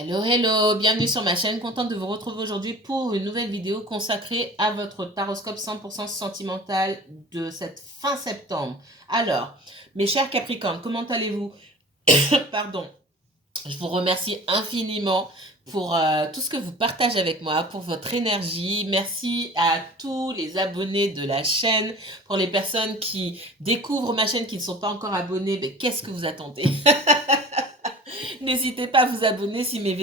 Hello, hello, bienvenue sur ma chaîne, contente de vous retrouver aujourd'hui pour une nouvelle vidéo consacrée à votre taroscope 100% sentimental de cette fin septembre. Alors, mes chers Capricornes, comment allez-vous? Pardon, je vous remercie infiniment pour tout ce que vous partagez avec moi, pour votre énergie. Merci à tous les abonnés de la chaîne. Pour les personnes qui découvrent ma chaîne, qui ne sont pas encore abonnés, mais qu'est-ce que vous attendez? N'hésitez pas à vous abonner si mes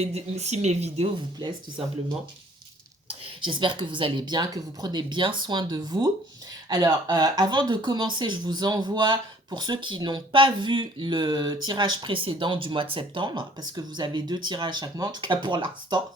vidéos vous plaisent, tout simplement. J'espère que vous allez bien, que vous prenez bien soin de vous. Alors, avant de commencer, je vous envoie, pour ceux qui n'ont pas vu le tirage précédent du mois de septembre, parce que vous avez 2 tirages chaque mois, en tout cas pour l'instant.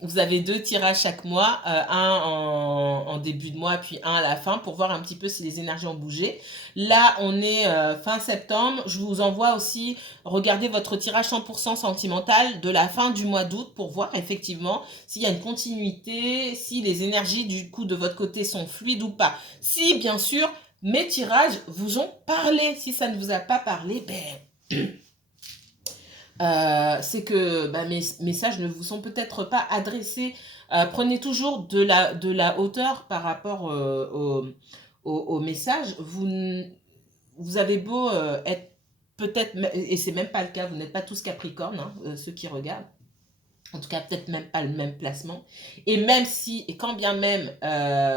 Vous avez 2 tirages chaque mois, un en début de mois, puis un à la fin, pour voir un petit peu si les énergies ont bougé. Là, on est fin septembre. Je vous envoie aussi, regardez votre tirage 100% sentimental de la fin du mois d'août pour voir effectivement s'il y a une continuité, si les énergies du coup de votre côté sont fluides ou pas. Si, bien sûr, mes tirages vous ont parlé. Si ça ne vous a pas parlé, c'est que mes messages ne vous sont peut-être pas adressés. Prenez toujours de la hauteur par rapport au message. Vous avez beau être peut-être, et c'est même pas le cas, vous n'êtes pas tous Capricorne, hein, ceux qui regardent. En tout cas, peut-être même pas le même placement. Et même si, et quand bien même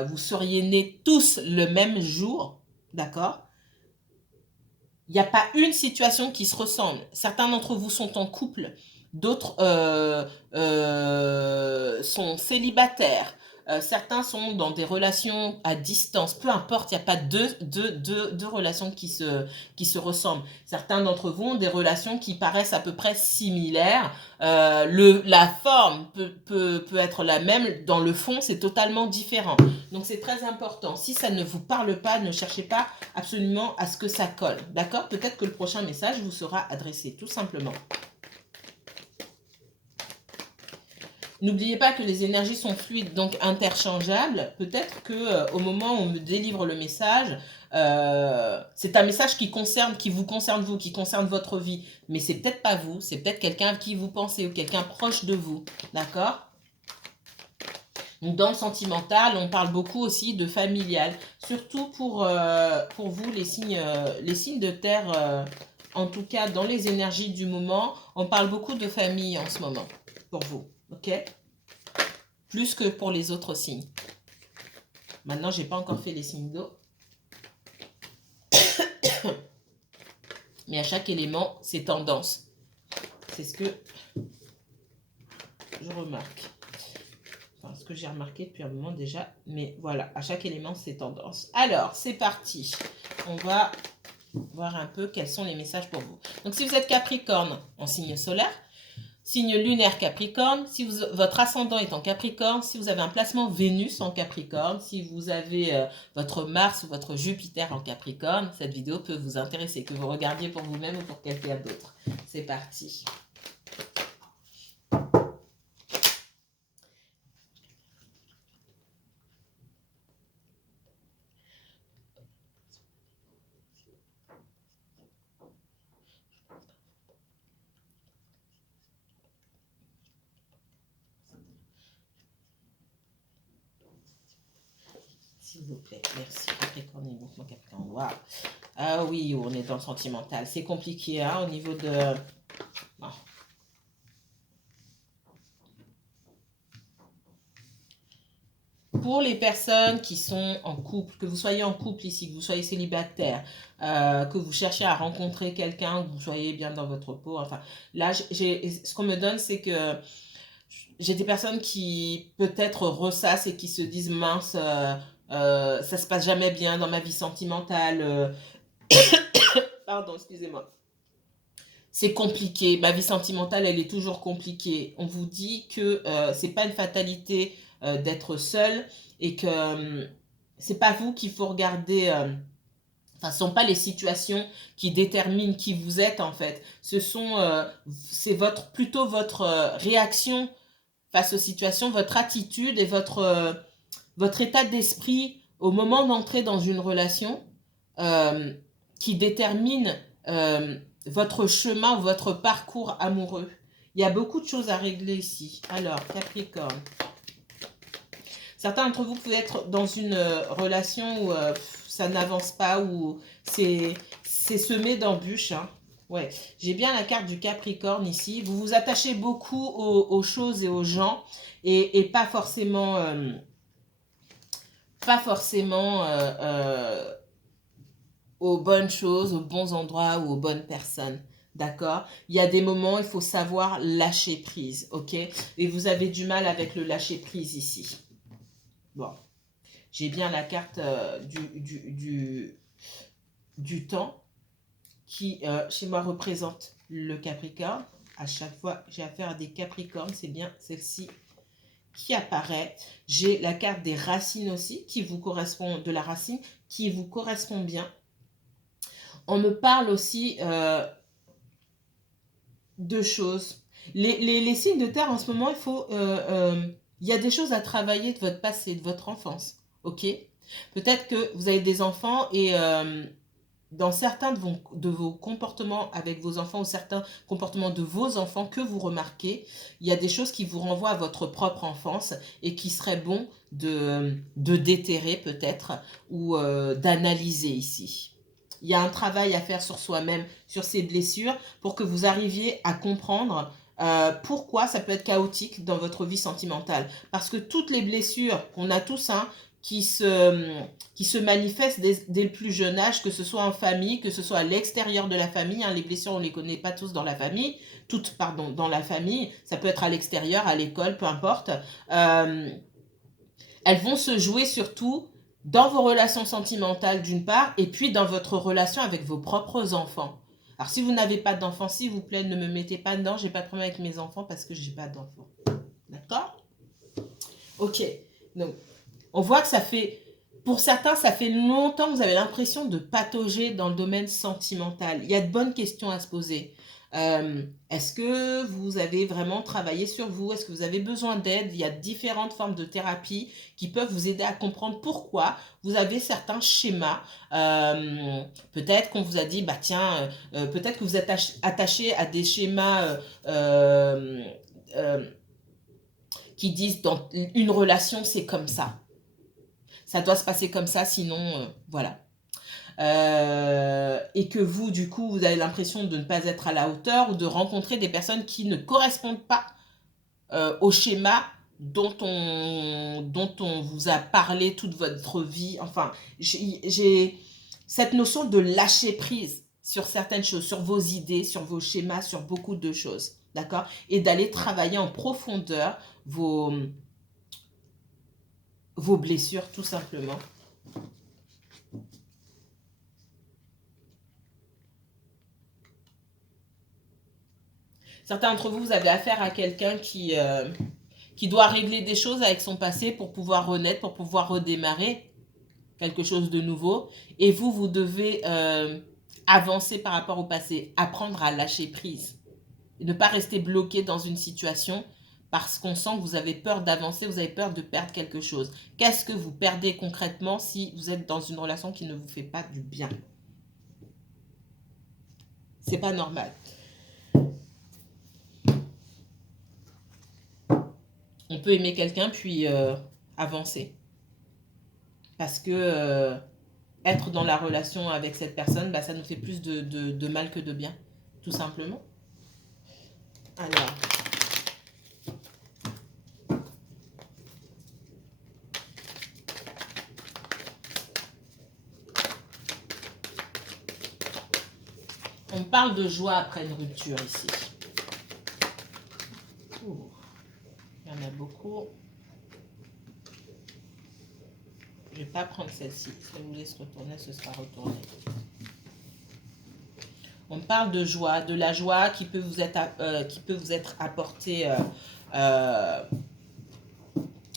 vous seriez nés tous le même jour, d'accord, il n'y a pas une situation qui se ressemble. Certains d'entre vous sont en couple, d'autres sont célibataires, certains sont dans des relations à distance. Peu importe, il n'y a pas deux relations qui se ressemblent. Certains d'entre vous ont des relations qui paraissent à peu près similaires. La forme peut être la même, dans le fond, c'est totalement différent. Donc c'est très important. Si ça ne vous parle pas, ne cherchez pas absolument à ce que ça colle. D'accord? Peut-être que le prochain message vous sera adressé, tout simplement. N'oubliez pas que les énergies sont fluides, donc interchangeables. Peut-être que au moment où on me délivre le message, c'est un message qui vous concerne vous, qui concerne votre vie. Mais c'est peut-être pas vous, c'est peut-être quelqu'un à qui vous pensez ou quelqu'un proche de vous. D'accord? Donc dans le sentimental, on parle beaucoup aussi de familial, surtout pour vous, les signes de terre, en tout cas dans les énergies du moment, on parle beaucoup de famille en ce moment, pour vous, ok? Plus que pour les autres signes. Maintenant, j'ai pas encore fait les signes d'eau. Mais à chaque élément, c'est tendance. C'est ce que je remarque. Enfin, ce que j'ai remarqué depuis un moment déjà. Mais voilà, à chaque élément, c'est tendance. Alors, c'est parti. On va voir un peu quels sont les messages pour vous. Donc, si vous êtes Capricorne en signe solaire, signe lunaire Capricorne, si votre ascendant est en Capricorne, si vous avez un placement Vénus en Capricorne, si vous avez votre Mars ou votre Jupiter en Capricorne, cette vidéo peut vous intéresser, que vous regardiez pour vous-même ou pour quelqu'un d'autre. C'est parti. S'il vous plaît, merci Capricorne et mouvement Capricorne. Waouh. Ah oui, on est dans le sentimental. C'est compliqué hein, au niveau de... Oh. Pour les personnes qui sont en couple, que vous soyez en couple ici, que vous soyez célibataire, que vous cherchez à rencontrer quelqu'un, que vous soyez bien dans votre peau, enfin, là, ce qu'on me donne, c'est que j'ai des personnes qui peut-être ressassent et qui se disent mince, ça se passe jamais bien dans ma vie sentimentale. Pardon, excusez-moi. C'est compliqué, ma vie sentimentale, elle est toujours compliquée. On vous dit que c'est pas une fatalité d'être seul et que c'est pas vous qu'il faut regarder. Enfin, ce ne sont pas les situations qui déterminent qui vous êtes en fait. C'est plutôt votre réaction face aux situations, votre attitude et votre état d'esprit au moment d'entrer dans une relation qui détermine votre chemin, votre parcours amoureux. Il y a beaucoup de choses à régler ici. Alors, Capricorne. Certains d'entre vous peuvent être dans une relation où ça n'avance pas, où c'est semé d'embûches. Hein. Ouais, j'ai bien la carte du Capricorne ici. Vous vous attachez beaucoup aux choses et aux gens et pas forcément, aux bonnes choses, aux bons endroits ou aux bonnes personnes. D'accord? Il y a des moments, il faut savoir lâcher prise, ok? Et vous avez du mal avec le lâcher prise ici. Bon, j'ai bien la carte du temps qui, chez moi, représente le Capricorne. À chaque fois j'ai affaire à des Capricornes, c'est bien celle-ci qui apparaît. J'ai la carte des racines aussi, qui vous correspond, de la racine, qui vous correspond bien. On me parle aussi de choses. Les signes de terre en ce moment, il y a des choses à travailler de votre passé, de votre enfance. Ok? Peut-être que vous avez des enfants et dans certains de vos comportements avec vos enfants ou certains comportements de vos enfants que vous remarquez, il y a des choses qui vous renvoient à votre propre enfance et qui serait bon de déterrer peut-être ou d'analyser ici. Il y a un travail à faire sur soi-même, sur ses blessures, pour que vous arriviez à comprendre pourquoi ça peut être chaotique dans votre vie sentimentale. Parce que toutes les blessures qu'on a tous, hein, qui se manifestent dès le plus jeune âge, que ce soit en famille, que ce soit à l'extérieur de la famille. Hein, les blessures, on ne les connaît pas tous dans la famille, toutes, pardon, dans la famille. Ça peut être à l'extérieur, à l'école, peu importe. Elles vont se jouer surtout dans vos relations sentimentales d'une part, et puis dans votre relation avec vos propres enfants. Alors si vous n'avez pas d'enfants, s'il vous plaît, ne me mettez pas dedans. J'ai pas de problème avec mes enfants parce que j'ai pas d'enfants. D'accord? Ok. Donc, on voit que ça fait, pour certains, ça fait longtemps que vous avez l'impression de patauger dans le domaine sentimental. Il y a de bonnes questions à se poser. Est-ce que vous avez vraiment travaillé sur vous? Est-ce que vous avez besoin d'aide? Il y a différentes formes de thérapie qui peuvent vous aider à comprendre pourquoi vous avez certains schémas. Peut-être qu'on vous a dit, bah tiens, peut-être que vous êtes attaché à des schémas qui disent dans une relation, c'est comme ça. Ça doit se passer comme ça, sinon, voilà. Et que vous, du coup, vous avez l'impression de ne pas être à la hauteur ou de rencontrer des personnes qui ne correspondent pas au schéma dont on vous a parlé toute votre vie. Enfin, j'ai cette notion de lâcher prise sur certaines choses, sur vos idées, sur vos schémas, sur beaucoup de choses. D'accord? Et d'aller travailler en profondeur vos blessures, tout simplement. Certains d'entre vous, vous avez affaire à quelqu'un qui doit régler des choses avec son passé pour pouvoir renaître, pour pouvoir redémarrer quelque chose de nouveau. Et vous, vous devez avancer par rapport au passé, apprendre à lâcher prise. Et ne pas rester bloqué dans une situation parce qu'on sent que vous avez peur d'avancer, vous avez peur de perdre quelque chose. Qu'est-ce que vous perdez concrètement si vous êtes dans une relation qui ne vous fait pas du bien? C'est pas normal. On peut aimer quelqu'un puis avancer. Parce que être dans la relation avec cette personne, bah, ça nous fait plus de mal que de bien, tout simplement. Alors, on parle de joie après une rupture ici. Ouh, il y en a beaucoup. Je ne vais pas prendre celle-ci. Si vous voulez se retourner, ce sera retourné. On parle de joie, de la joie qui peut vous être apportée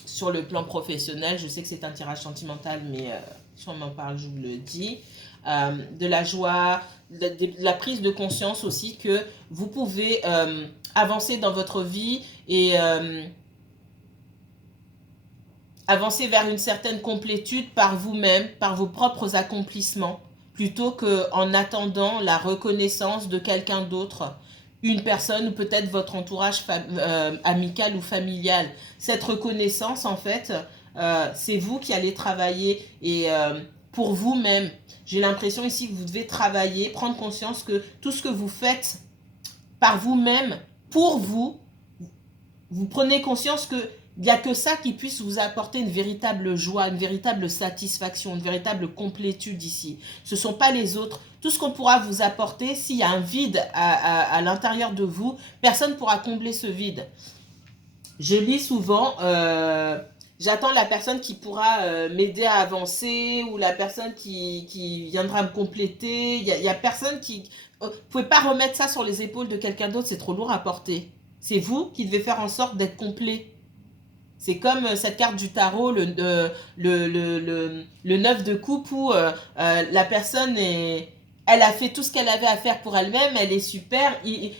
sur le plan professionnel. Je sais que c'est un tirage sentimental, mais si on m'en parle, je vous le dis. De la joie, de la prise de conscience aussi que vous pouvez avancer dans votre vie et avancer vers une certaine complétude par vous-même, par vos propres accomplissements, plutôt qu'en attendant la reconnaissance de quelqu'un d'autre une personne ou peut-être votre entourage amical ou familial. Cette reconnaissance, en fait, c'est vous qui allez travailler et pour vous-même. J'ai l'impression ici que vous devez travailler, prendre conscience que tout ce que vous faites par vous-même, pour vous, vous prenez conscience que il n'y a que ça qui puisse vous apporter une véritable joie, une véritable satisfaction, une véritable complétude ici. Ce ne sont pas les autres. Tout ce qu'on pourra vous apporter, s'il y a un vide à l'intérieur de vous, personne ne pourra combler ce vide. Je lis souvent, j'attends la personne qui pourra m'aider à avancer ou la personne qui viendra me compléter. Il y a personne qui... Vous ne pouvez pas remettre ça sur les épaules de quelqu'un d'autre, c'est trop lourd à porter. C'est vous qui devez faire en sorte d'être complet. C'est comme cette carte du tarot, le 9 de coupe où la personne elle a fait tout ce qu'elle avait à faire pour elle-même, elle est super, il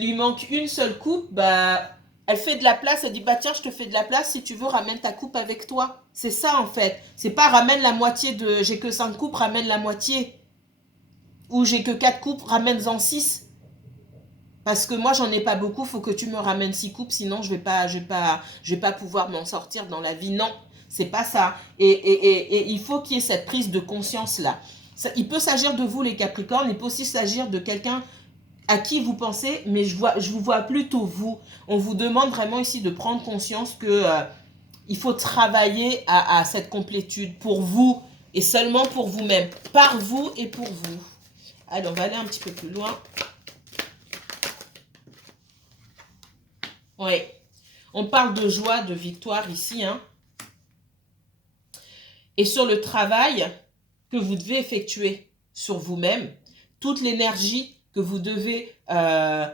lui manque une seule coupe, bah, elle fait de la place, elle dit bah tiens je te fais de la place, si tu veux ramène ta coupe avec toi. C'est ça en fait, c'est pas ramène la moitié de, j'ai que 5 coupes, ramène la moitié. Ou j'ai que 4 coupes, ramène-en 6. Parce que moi, j'en ai pas beaucoup, faut que tu me ramènes 6 coupes, sinon je vais pas pouvoir m'en sortir dans la vie. Non, c'est pas ça. Et il faut qu'il y ait cette prise de conscience-là. Il peut s'agir de vous, les Capricornes, il peut aussi s'agir de quelqu'un à qui vous pensez, mais je vous vois plutôt vous. On vous demande vraiment ici de prendre conscience que il faut travailler à cette complétude pour vous et seulement pour vous-même, par vous et pour vous. Allez, on va aller un petit peu plus loin. Oui, on parle de joie, de victoire ici, hein. Et sur le travail que vous devez effectuer sur vous-même, toute l'énergie que vous devez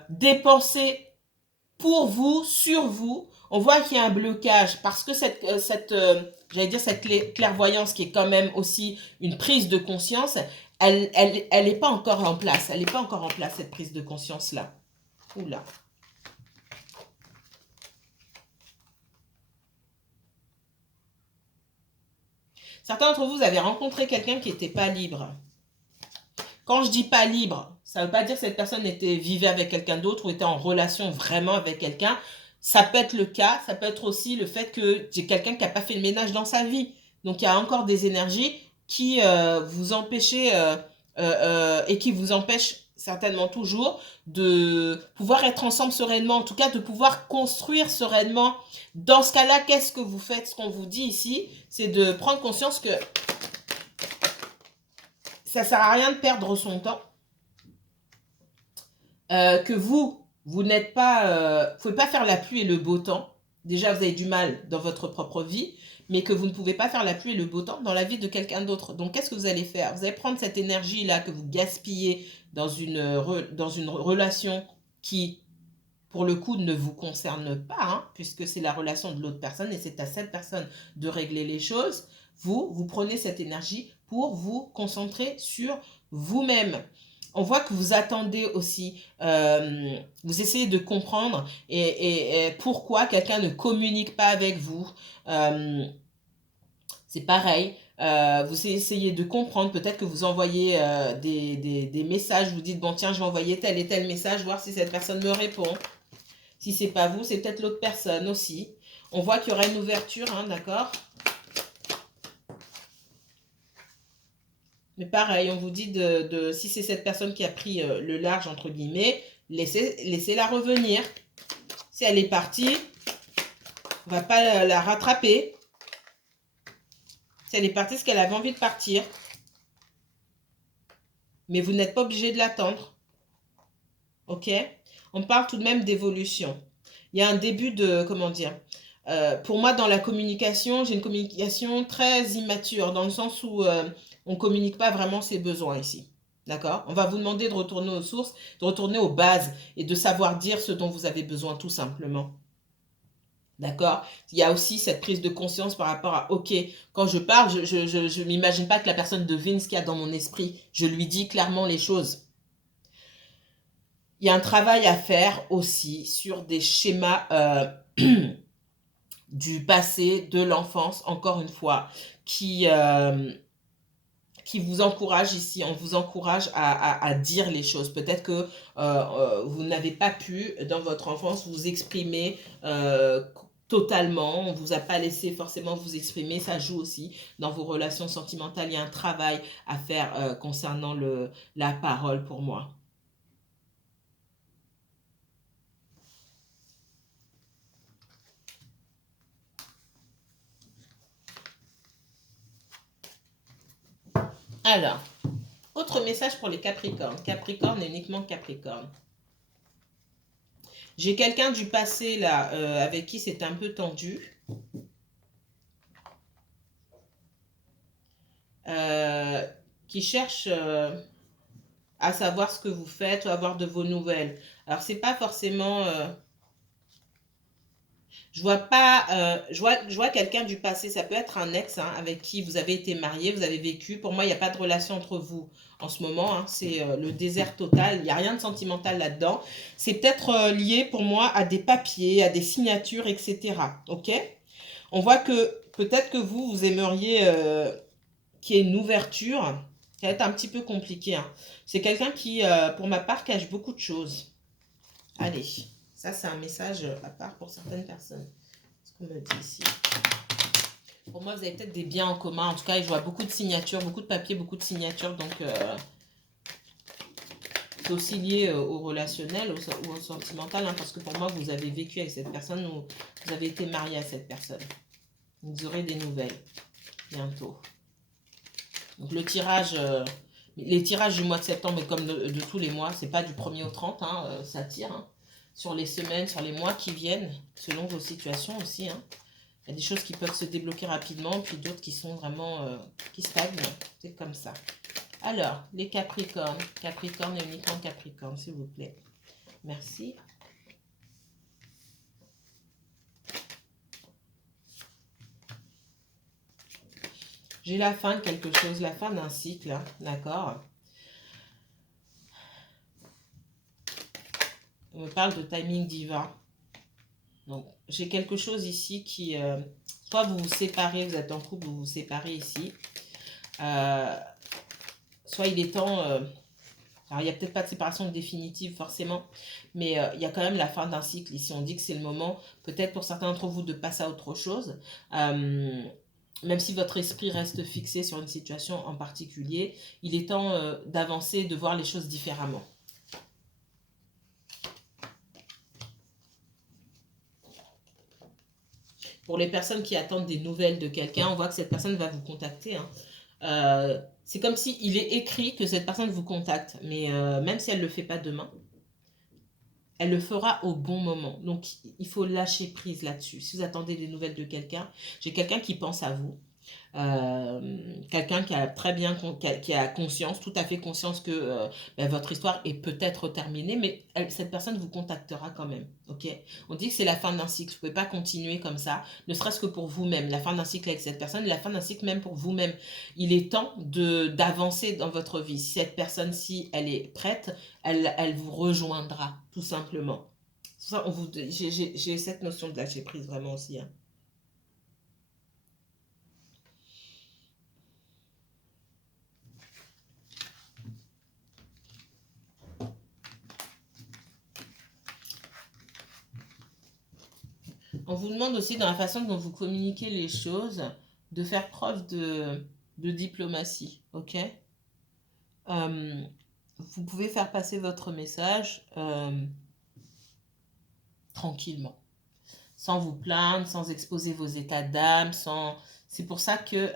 dépenser pour vous, sur vous, on voit qu'il y a un blocage parce que j'allais dire cette clairvoyance qui est quand même aussi une prise de conscience, elle est pas encore en place. Elle n'est pas encore en place, cette prise de conscience-là. Oula. Certains d'entre vous, vous avez rencontré quelqu'un qui n'était pas libre. Quand je dis pas libre, ça ne veut pas dire que cette personne vivait avec quelqu'un d'autre ou était en relation vraiment avec quelqu'un. Ça peut être le cas, ça peut être aussi le fait que j'ai quelqu'un qui n'a pas fait le ménage dans sa vie. Donc il y a encore des énergies qui vous empêchaient et qui vous empêchent certainement toujours de pouvoir être ensemble sereinement, en tout cas de pouvoir construire sereinement. Dans ce cas-là, qu'est-ce que vous faites? Ce qu'on vous dit ici, c'est de prendre conscience que ça ne sert à rien de perdre son temps, que vous n'êtes pas, vous pouvez pas faire la pluie et le beau temps. Déjà, vous avez du mal dans votre propre vie, mais que vous ne pouvez pas faire la pluie et le beau temps dans la vie de quelqu'un d'autre. Donc, qu'est-ce que vous allez faire? Vous allez prendre cette énergie-là que vous gaspillez dans une relation qui, pour le coup, ne vous concerne pas, hein, puisque c'est la relation de l'autre personne et c'est à cette personne de régler les choses. Vous prenez cette énergie pour vous concentrer sur vous-même. On voit que vous attendez aussi, vous essayez de comprendre et pourquoi quelqu'un ne communique pas avec vous. C'est pareil, vous essayez de comprendre, peut-être que vous envoyez des messages, vous dites, bon tiens, je vais envoyer tel et tel message, voir si cette personne me répond. Si c'est pas vous, c'est peut-être l'autre personne aussi. On voit qu'il y aura une ouverture, hein, d'accord? Mais pareil, on vous dit si c'est cette personne qui a pris le large, entre guillemets, laissez-la revenir. Si elle est partie, on ne va pas la rattraper. Si elle est partie, c'est qu'elle avait envie de partir. Mais vous n'êtes pas obligé de l'attendre. Ok? On parle tout de même d'évolution. Il y a un début de, comment dire, pour moi, dans la communication, j'ai une communication très immature, dans le sens où on ne communique pas vraiment ses besoins ici. D'accord? On va vous demander de retourner aux sources, de retourner aux bases et de savoir dire ce dont vous avez besoin tout simplement. D'accord? Il y a aussi cette prise de conscience par rapport à, ok, quand je parle, je ne m'imagine pas que la personne devine ce qu'il y a dans mon esprit. Je lui dis clairement les choses. Il y a un travail à faire aussi sur des schémas du passé, de l'enfance, encore une fois, qui qui vous encourage ici. On vous encourage à dire les choses. Peut-être que vous n'avez pas pu, dans votre enfance, vous exprimer totalement. On ne vous a pas laissé forcément vous exprimer. Ça joue aussi dans vos relations sentimentales. Il y a un travail à faire concernant la parole pour moi. Alors, autre message pour les Capricornes. Capricorne et uniquement Capricorne. J'ai quelqu'un du passé là avec qui c'est un peu tendu. Qui cherche à savoir ce que vous faites ou avoir de vos nouvelles. Alors, c'est pas forcément... je vois pas... je vois quelqu'un du passé. Ça peut être un ex avec qui vous avez été marié, vous avez vécu. Pour moi, il n'y a pas de relation entre vous en ce moment. C'est le désert total. Il n'y a rien de sentimental là-dedans. C'est peut-être lié pour moi à des papiers, à des signatures, etc. Ok? On voit que peut-être que vous aimeriez qu'il y ait une ouverture. Ça va être un petit peu compliqué. C'est quelqu'un qui, pour ma part, cache beaucoup de choses. Allez, ça c'est un message à part pour certaines personnes. Ce qu'on me dit ici. Pour moi, vous avez peut-être des biens en commun. En tout cas, je vois beaucoup de signatures, beaucoup de papiers, beaucoup de signatures. Donc, c'est aussi lié au relationnel ou au sentimental. Parce que pour moi, vous avez vécu avec cette personne ou vous avez été marié à cette personne. Vous aurez des nouvelles bientôt. Donc, le tirage... les tirages du mois de septembre, mais comme de tous les mois, c'est pas du 1er au 30, ça tire. Sur les semaines, sur les mois qui viennent, selon vos situations aussi. Il y a des choses qui peuvent se débloquer rapidement, puis d'autres qui sont vraiment, qui stagnent. C'est comme ça. Alors, les Capricornes. Capricorne et uniquement Capricorne, s'il vous plaît. Merci. J'ai la fin de quelque chose, la fin d'un cycle, d'accord. On me parle de timing divin. Donc, j'ai quelque chose ici qui... soit vous vous séparez, vous êtes en couple, vous vous séparez ici. Soit il est temps... alors, il n'y a peut-être pas de séparation définitive forcément, mais il y a quand même la fin d'un cycle ici. On dit que c'est le moment, peut-être pour certains d'entre vous, de passer à autre chose. Même si votre esprit reste fixé sur une situation en particulier, il est temps d'avancer, de voir les choses différemment. Pour les personnes qui attendent des nouvelles de quelqu'un, on voit que cette personne va vous contacter. C'est comme s'il est écrit que cette personne vous contacte, mais même si elle ne le fait pas demain, elle le fera au bon moment. Donc, il faut lâcher prise là-dessus. Si vous attendez des nouvelles de quelqu'un, j'ai quelqu'un qui pense à vous. Quelqu'un qui a très bien qui a conscience, tout à fait conscience que votre histoire est peut-être terminée, mais cette personne vous contactera quand même. Ok, on dit que c'est la fin d'un cycle. Vous ne pouvez pas continuer comme ça, ne serait-ce que pour vous-même. La fin d'un cycle avec cette personne, la fin d'un cycle même pour vous-même. Il est temps d'avancer dans votre vie. Si cette personne-ci, elle est prête, elle vous rejoindra, tout simplement. Ça, j'ai cette notion de lâcher prise vraiment aussi. On vous demande aussi, dans la façon dont vous communiquez les choses, de faire preuve de diplomatie, ok? Vous pouvez faire passer votre message tranquillement, sans vous plaindre, sans exposer vos états d'âme, sans... C'est pour ça que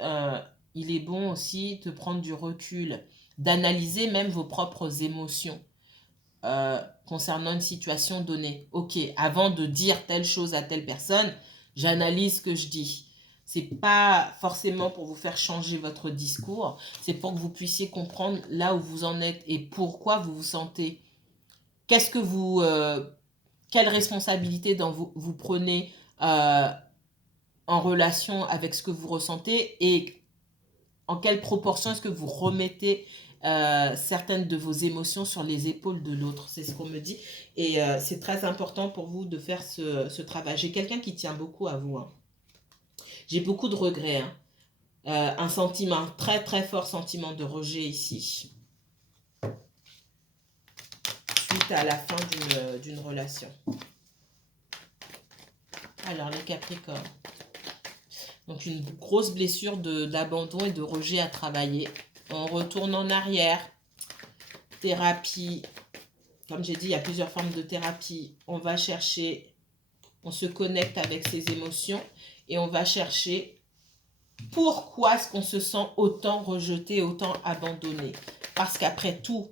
il est bon aussi de prendre du recul, d'analyser même vos propres émotions. Concernant une situation donnée. Ok, avant de dire telle chose à telle personne, j'analyse ce que je dis. C'est pas forcément pour vous faire changer votre discours, c'est pour que vous puissiez comprendre là où vous en êtes et pourquoi vous vous sentez. Qu'est-ce que vous... quelle responsabilité vous prenez en relation avec ce que vous ressentez et en quelle proportion est-ce que vous remettez certaines de vos émotions sur les épaules de l'autre. C'est ce qu'on me dit. Et c'est très important pour vous de faire ce travail. J'ai quelqu'un qui tient beaucoup à vous. J'ai beaucoup de regrets. un sentiment, un très très fort sentiment de rejet ici, suite à la fin d'une relation. Alors les Capricornes, donc une grosse blessure d'abandon et de rejet à travailler. On retourne en arrière, thérapie, comme j'ai dit, il y a plusieurs formes de thérapie. On va chercher, on se connecte avec ses émotions et on va chercher pourquoi est-ce qu'on se sent autant rejeté, autant abandonné. Parce qu'après tout,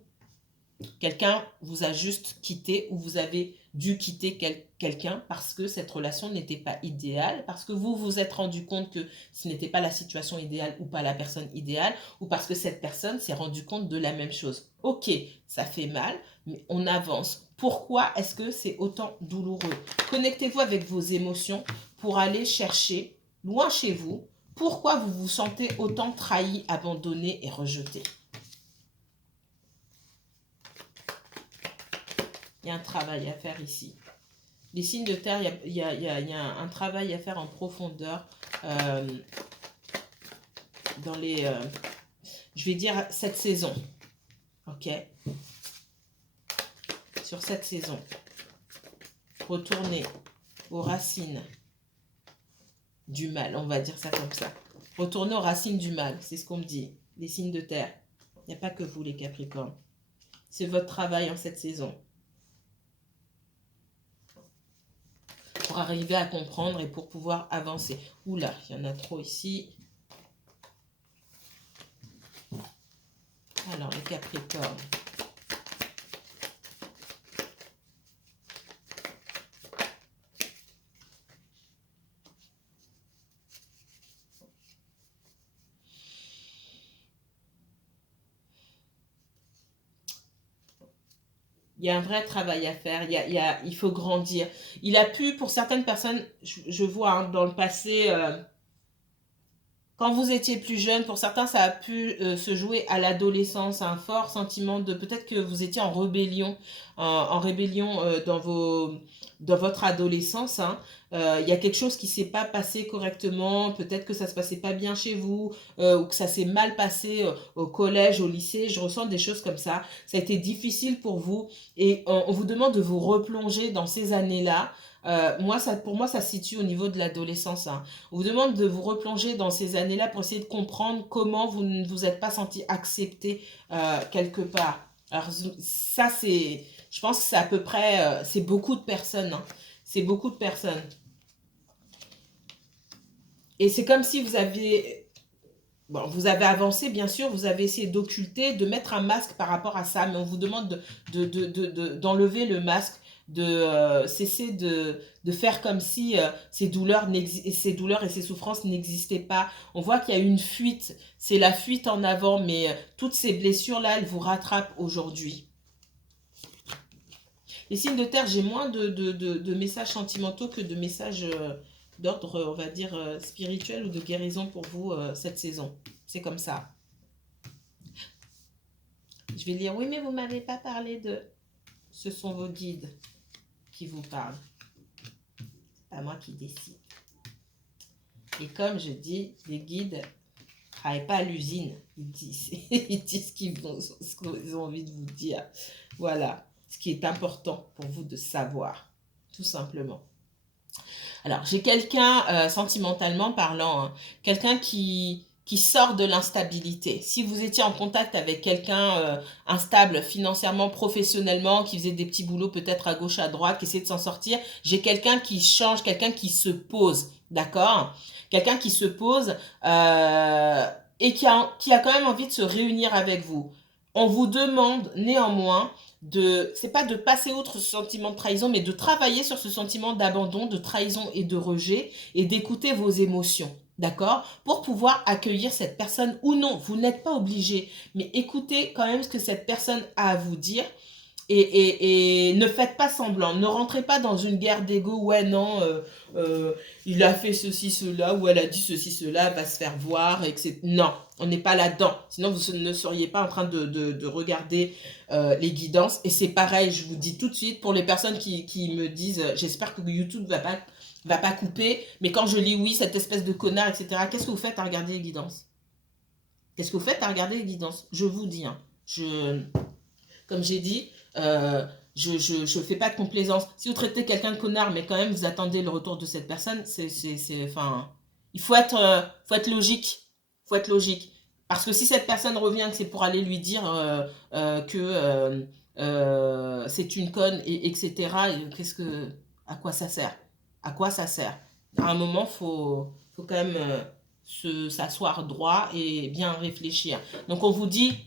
quelqu'un vous a juste quitté ou vous avez dû quitter quelqu'un parce que cette relation n'était pas idéale, parce que vous vous êtes rendu compte que ce n'était pas la situation idéale ou pas la personne idéale, ou parce que cette personne s'est rendu compte de la même chose. Ok, ça fait mal, mais on avance. Pourquoi est-ce que c'est autant douloureux? Connectez-vous avec vos émotions pour aller chercher, loin chez vous, pourquoi vous vous sentez autant trahi, abandonné et rejeté. Il y a un travail à faire ici. Les signes de terre, il y a un travail à faire en profondeur dans les, je vais dire, cette saison. Ok? Sur cette saison. Retournez aux racines du mal, on va dire ça comme ça. Retournez aux racines du mal, c'est ce qu'on me dit. Les signes de terre. Il n'y a pas que vous, les Capricornes. C'est votre travail en cette saison. Pour arriver à comprendre et pour pouvoir avancer. Oula, il y en a trop ici. Alors, les Capricornes. Il y a un vrai travail à faire, il faut grandir. Il a pu, pour certaines personnes, je vois hein, dans le passé, quand vous étiez plus jeune, pour certains, ça a pu se jouer à l'adolescence, un fort sentiment de peut-être que vous étiez en rébellion, en rébellion dans votre adolescence. Hein. Il y a quelque chose qui s'est pas passé correctement, peut-être que ça se passait pas bien chez vous, ou que ça s'est mal passé au collège, au lycée. Je ressens des choses comme ça. Ça a été difficile pour vous et on vous demande de vous replonger dans ces années-là. Pour moi, ça se situe au niveau de l'adolescence. Hein. On vous demande de vous replonger dans ces années-là pour essayer de comprendre comment vous ne vous êtes pas senti accepté quelque part. Alors ça, je pense que c'est à peu près, c'est beaucoup de personnes. Hein. C'est beaucoup de personnes. Et c'est comme si vous avez, bon, vous avez avancé, bien sûr, vous avez essayé d'occulter, de mettre un masque par rapport à ça, mais on vous demande d'enlever le masque, de cesser de faire comme si ces douleurs et ces souffrances n'existaient pas. On voit qu'il y a une fuite, c'est la fuite en avant, mais toutes ces blessures-là, elles vous rattrapent aujourd'hui. Les signes de terre, j'ai moins de messages sentimentaux que de messages d'ordre, on va dire, spirituel ou de guérison pour vous cette saison. C'est comme ça. Je vais lire, oui, mais vous ne m'avez pas parlé de... Ce sont vos guides qui vous parlent. C'est pas moi qui décide. Et comme je dis, les guides ne travaillent pas à l'usine. Ils disent, ils disent ce qu'ils ont envie de vous dire. Voilà, ce qui est important pour vous de savoir, tout simplement. Alors, j'ai quelqu'un, sentimentalement parlant, hein, quelqu'un qui sort de l'instabilité. Si vous étiez en contact avec quelqu'un instable financièrement, professionnellement, qui faisait des petits boulots peut-être à gauche, à droite, qui essaie de s'en sortir, j'ai quelqu'un qui change, quelqu'un qui se pose, d'accord? Quelqu'un qui se pose et qui a quand même envie de se réunir avec vous. On vous demande néanmoins c'est pas de passer outre ce sentiment de trahison, mais de travailler sur ce sentiment d'abandon, de trahison et de rejet et d'écouter vos émotions. D'accord? Pour pouvoir accueillir cette personne ou non. Vous n'êtes pas obligé, mais écoutez quand même ce que cette personne a à vous dire Et ne faites pas semblant, ne rentrez pas dans une guerre d'ego, ouais non, il a fait ceci, cela, ou elle a dit ceci, cela, va se faire voir, etc. Non, on n'est pas là-dedans, sinon vous ne seriez pas en train de regarder les guidances, et c'est pareil, je vous dis tout de suite, pour les personnes qui me disent, j'espère que YouTube va pas couper, mais quand je lis oui, cette espèce de connard, etc., qu'est-ce que vous faites à regarder les guidances? Qu'est-ce que vous faites à regarder les guidances? Je vous dis, hein, comme j'ai dit, je ne fais pas de complaisance. Si vous traitez quelqu'un de connard, mais quand même vous attendez le retour de cette personne, enfin, il faut être logique. Il faut être logique. Parce que si cette personne revient, que c'est pour aller lui dire que c'est une conne, etc., à quoi ça sert? À quoi ça sert? À un moment, faut quand même s'asseoir droit et bien réfléchir. Donc on vous dit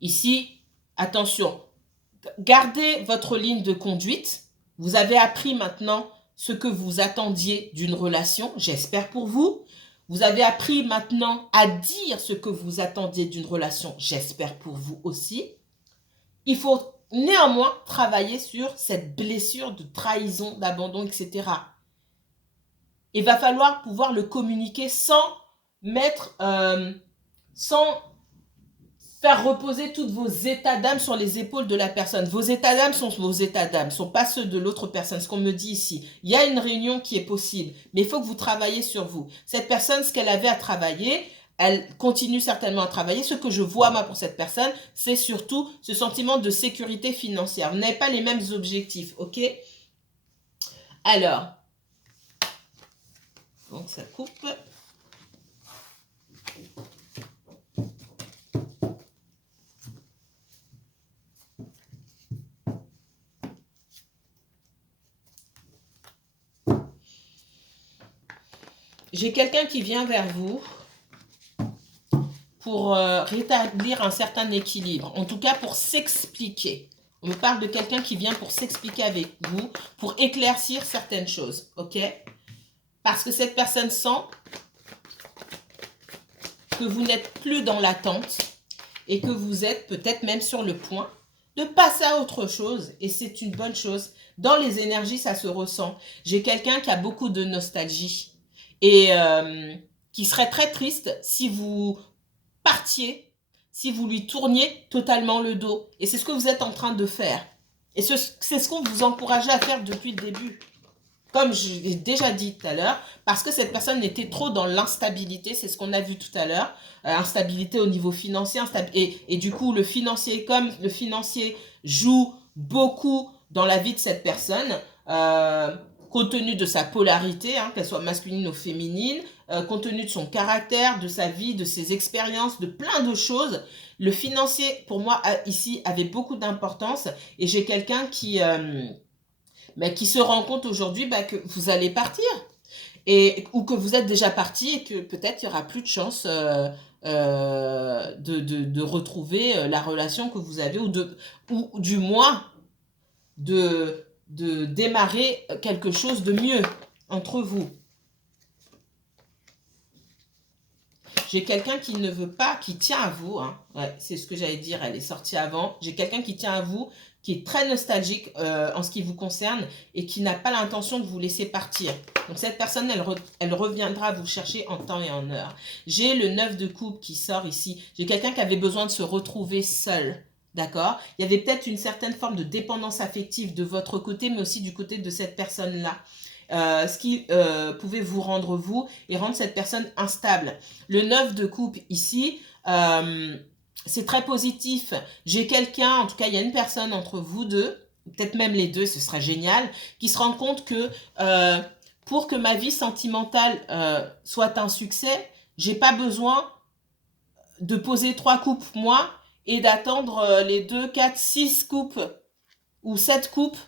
ici, attention, gardez votre ligne de conduite. Vous avez appris maintenant ce que vous attendiez d'une relation, j'espère pour vous. Vous avez appris maintenant à dire ce que vous attendiez d'une relation, j'espère pour vous aussi. Il faut néanmoins travailler sur cette blessure de trahison, d'abandon, etc. Il va falloir pouvoir le communiquer sans sans faire reposer tous vos états d'âme sur les épaules de la personne. Vos états d'âme sont vos états d'âme, sont pas ceux de l'autre personne. Ce qu'on me dit ici, il y a une réunion qui est possible, mais il faut que vous travaillez sur vous. Cette personne, ce qu'elle avait à travailler, elle continue certainement à travailler. Ce que je vois moi pour cette personne, c'est surtout ce sentiment de sécurité financière. Vous n'avez pas les mêmes objectifs, ok? Alors, donc ça coupe. J'ai quelqu'un qui vient vers vous pour rétablir un certain équilibre, en tout cas pour s'expliquer. On me parle de quelqu'un qui vient pour s'expliquer avec vous, pour éclaircir certaines choses, ok? Parce que cette personne sent que vous n'êtes plus dans l'attente et que vous êtes peut-être même sur le point de passer à autre chose, et c'est une bonne chose. Dans les énergies, ça se ressent. J'ai quelqu'un qui a beaucoup de nostalgie et qui serait très triste si vous partiez, si vous lui tourniez totalement le dos. Et c'est ce que vous êtes en train de faire. Et c'est ce qu'on vous encourageait à faire depuis le début. Comme je l'ai déjà dit tout à l'heure, parce que cette personne était trop dans l'instabilité, c'est ce qu'on a vu tout à l'heure, instabilité au niveau financier, et du coup le financier, comme le financier joue beaucoup dans la vie de cette personne, compte tenu de sa polarité, hein, qu'elle soit masculine ou féminine, compte tenu de son caractère, de sa vie, de ses expériences, de plein de choses, le financier pour moi ici avait beaucoup d'importance, et j'ai quelqu'un qui se rend compte aujourd'hui que vous allez partir, ou que vous êtes déjà parti et que peut-être il n'y aura plus de chance de retrouver la relation que vous avez, ou du moins de démarrer quelque chose de mieux entre vous. J'ai quelqu'un qui ne veut pas, qui tient à vous, hein. Ouais, c'est ce que j'allais dire, elle est sortie avant. J'ai quelqu'un qui tient à vous, qui est très nostalgique en ce qui vous concerne et qui n'a pas l'intention de vous laisser partir. Donc cette personne, elle reviendra vous chercher en temps et en heure. J'ai le 9 de coupe qui sort ici. J'ai quelqu'un qui avait besoin de se retrouver seul. D'accord? Il y avait peut-être une certaine forme de dépendance affective de votre côté, mais aussi du côté de cette personne-là. Ce qui pouvait vous rendre vous et rendre cette personne instable. Le 9 de coupe ici, c'est très positif. J'ai quelqu'un, en tout cas il y a une personne entre vous deux, peut-être même les deux, ce serait génial, qui se rend compte que pour que ma vie sentimentale soit un succès, j'ai pas besoin de poser 3 coupes moi et d'attendre les 2, 4, 6 coupes ou 7 coupes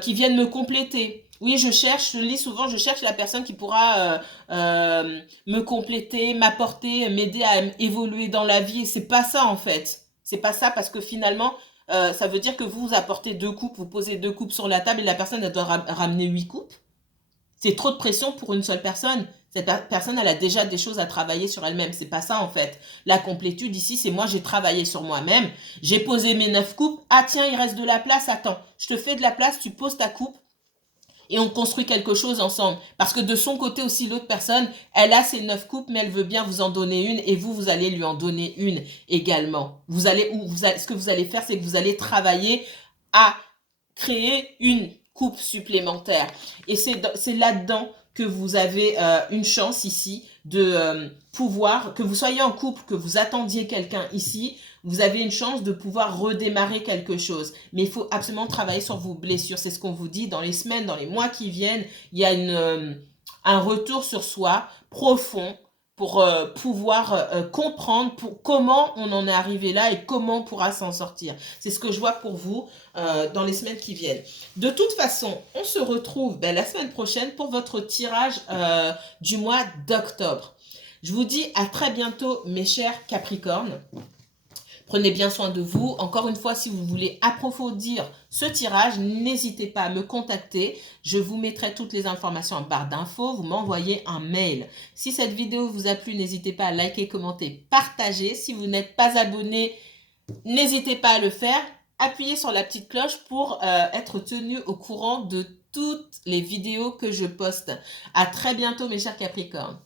qui viennent me compléter. Oui, je lis souvent, je cherche la personne qui pourra me compléter, m'apporter, m'aider à évoluer dans la vie. Et c'est pas ça en fait. C'est pas ça, parce que finalement, ça veut dire que vous apportez 2 coupes, vous posez 2 coupes sur la table et la personne elle doit ramener 8 coupes. C'est trop de pression pour une seule personne. Cette personne, elle a déjà des choses à travailler sur elle-même. C'est pas ça, en fait. La complétude, ici, c'est moi, j'ai travaillé sur moi-même. J'ai posé mes 9 coupes. Ah, tiens, il reste de la place. Attends, je te fais de la place, tu poses ta coupe et on construit quelque chose ensemble. Parce que de son côté aussi, l'autre personne, elle a ses 9 coupes, mais elle veut bien vous en donner une et vous allez lui en donner une également. Ce que vous allez faire, c'est que vous allez travailler à créer une coupe supplémentaire. Et c'est là-dedans que vous avez une chance ici de pouvoir, que vous soyez en couple, que vous attendiez quelqu'un ici, vous avez une chance de pouvoir redémarrer quelque chose. Mais il faut absolument travailler sur vos blessures. C'est ce qu'on vous dit dans les semaines, dans les mois qui viennent. Il y a un retour sur soi profond pour pouvoir comprendre comment on en est arrivé là et comment on pourra s'en sortir. C'est ce que je vois pour vous dans les semaines qui viennent. De toute façon, on se retrouve la semaine prochaine pour votre tirage du mois d'octobre. Je vous dis à très bientôt, mes chers Capricornes. Prenez bien soin de vous. Encore une fois, si vous voulez approfondir ce tirage, n'hésitez pas à me contacter. Je vous mettrai toutes les informations en barre d'infos. Vous m'envoyez un mail. Si cette vidéo vous a plu, n'hésitez pas à liker, commenter, partager. Si vous n'êtes pas abonné, n'hésitez pas à le faire. Appuyez sur la petite cloche pour être tenu au courant de toutes les vidéos que je poste. À très bientôt, mes chers Capricornes.